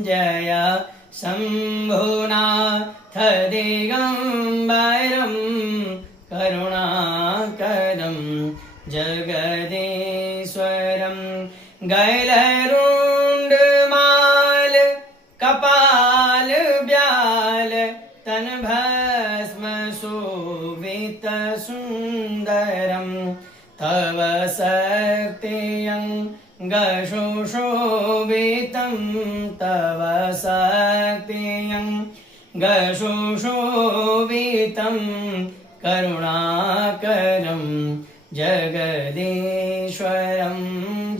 जय शम्भुनाथ दिगम्बरं करुणाकरं जगदीश्वरं गैलरुण्डमाल कपाल ब्याल तन भस्म शोभित सुन्दरं तव शक्तियं गशोशोभितं तव शक्तियं गशोशोभितं करुणाकरं जगदीश्वरं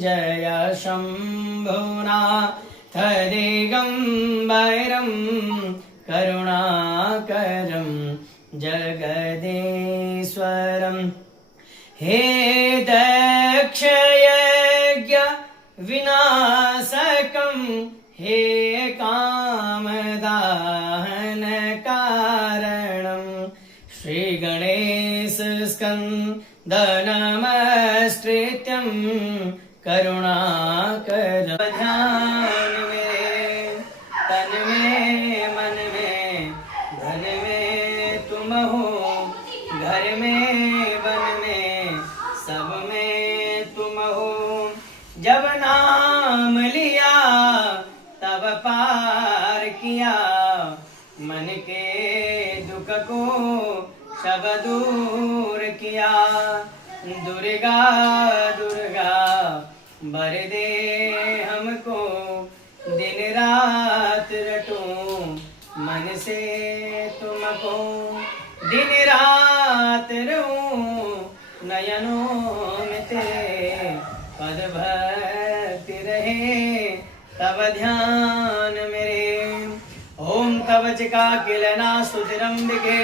जय शम्भुनाथ दिगम्बरं करुणाकरं जगदीश्वरं हे दक्षयज्ञ विनाशकं हे कामदाहन कारणं श्रीगणेश स्कन्दनमस्कृत्यं करुणाकर ध्यान में तन में मन में धन में तुम हो घर में वन में सब में तुम हो जब नाम लिया तब पार किया मन के दुख को सब दूर किया दुर्गा दुर्गा बर दे हमको दिन रात रटूं मन से तुमको दिन रात रहूं नयनों में तेरे पद भक्ति रहे तब ध्यान मेरे ओम तव चिका किलना स्तुतिरंबिके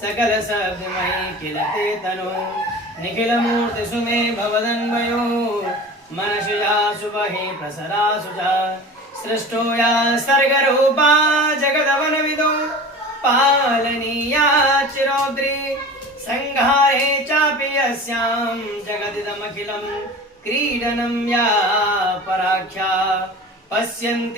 सकल शब्दमयी किलते तनु निखिल मूर्ति सुमे भवदन्वयो मनशया सुबहि प्रसरा सुजा सृष्टो या सर्गरूपा जगदवन विदो पालनीया चिरौद्री संहारे चापि यस्यां जगदिदमखिलं क्रीडनं या पराख्या पश्यन्ति।